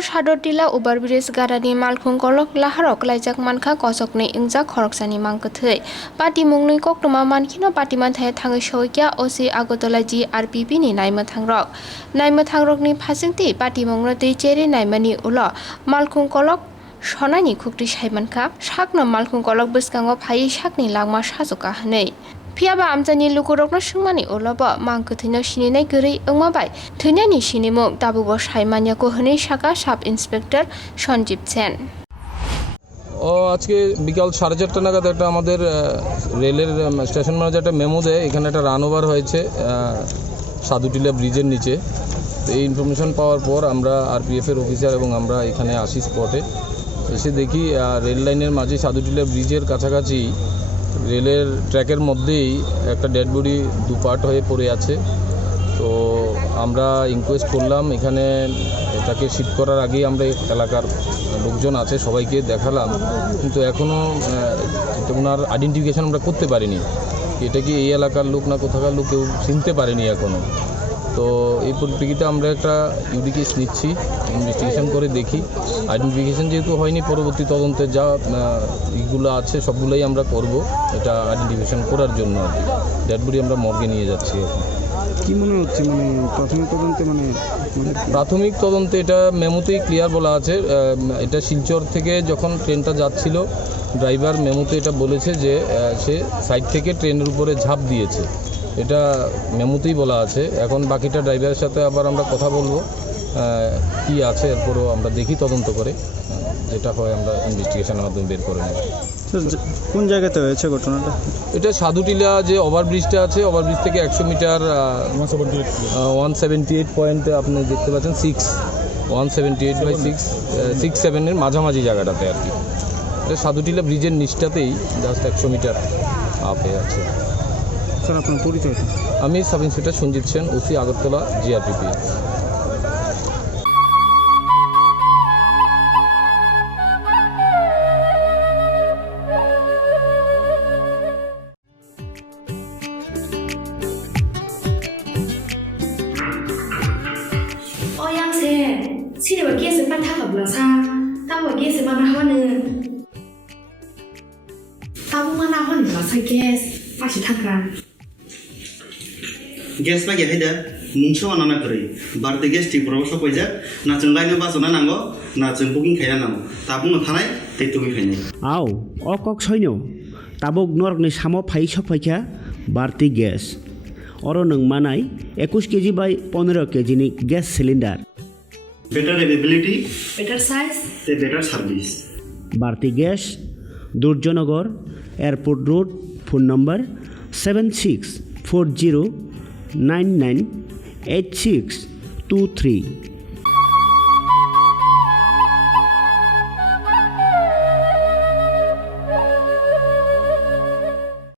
Tor Shadotila Uberbris Garani Malkung Kolok Laharok Lajak Manka Kosokni Ingza Koroksani Mankathe. Pati Mungni Koktuma Mankino Patiman Thay Tangishokia Osi Agotolaji RPP ni Naimatangrok. Naimatangrokni Pasingti Pati Mungrati Cherry Naimani Ulo Malkung Kolok Shonani Kukti Shaimanka Shakno Malkung Kolok Biskango Pai Shakni Langma Shazuka Hane. Piaba amjani lukurokno shungmani ulobo mangkuthino shinine guri ungmabai thunani shinimuk dabubo shaimanya ko hne shaka sub inspector Sanjib Sen আজকে বিকাল 4:30 নাগাদ একটা আমাদের রেলের station manager একটা memo দেয় এখানে একটা রানওভার হয়েছে সাধুটিলা ব্রিজের নিচে এই ইনফরমেশন পাওয়ার পর আমরা আরপিএফ এর অফিসার এবং আমরা এখানে আসি স্পটে এসে দেখি রেল লাইনের মাঝে সাধুটিলা ব্রিজের কাছাকাছি রেলের ট্র্যাকের মধ্যেই একটা ডেড বডি দুপার্ট হয়ে পড়ে আছে তো আমরা ইনকোয়েস্ট করলাম এখানে এটাকে শিফট করার আগেই আমরা এলাকার লোকজন আছে সবাইকে দেখালাম কিন্তু এখনও ওনার আইডেন্টিফিকেশন আমরা করতে পারিনি এটা কি এই এলাকার লোক না কোথাকার লোক কেউ চিনতে পারেনি এখনও তো এই পরিপ্রেক্ষিতে আমরা একটা ইউডি কেস নিচ্ছি ইনভেস্টিগেশন করে দেখি আইডেন্টিফিকেশন যেহেতু হয়নি পরবর্তী তদন্তে যা ইগুলো আছে সবগুলোই আমরা করব এটা আইডেন্টিফিকেশন করার জন্য আর কি ডেড বডি আমরা মর্গে নিয়ে যাচ্ছি এখন কি মনে হচ্ছে প্রাথমিক তদন্তে এটা মেমোতেই ক্লিয়ার বলা আছে এটা শিলচর থেকে যখন ট্রেনটা যাচ্ছিল ড্রাইভার মেমোতে এটা বলেছে যে সে সাইড থেকে ট্রেনের উপরে ঝাঁপ দিয়েছে এটা মেমোতেই বলা আছে এখন বাকিটা ড্রাইভারের সাথে আবার আমরা কথা বলবো কি আছে এরপরও আমরা দেখি তদন্ত করে যেটা হয় আমরা ইনভেস্টিগেশনের মাধ্যমে বের করে নেব কোন জায়গাতে হয়েছে ঘটনাটা এটা সাধুটিলা যে ওভারব্রিজটা আছে ওভারব্রিজ থেকে 100 মিটার 178 পয়েন্টে আপনি দেখতে পাচ্ছেন 178/6 এর মাঝামাঝি জায়গাটাতে আর কি এটা সাধুটিলা ব্রিজের নিচটাতেই জাস্ট 100 মিটার আপে আছে স্যার আপনার পরিচয় আমি sub inspector Sanjit Sen OC Agartala GRPP 시리와 게스 빠타가 불러사 따와 게스 마나 하는 따보마나 하는 불러사 게스 빠시 타그라 guess ना गया मुंगसो आना करी बारते गेस टी प्रवास पयजा ना जों लाइनो बासना नांगो ना जों बुकिं खायना नांगो ताबुंनो थानाय तेतुबि खायनाय आव अकक सैनो ताबुक नरकनि सामो फाइ सफाइखा बारती गेस अरो नों मानाय 21 केजि बाय 15 केजिनि gas cylinder better availability better size the better service Bharti gas Durjanagar airport road phone number 7640998623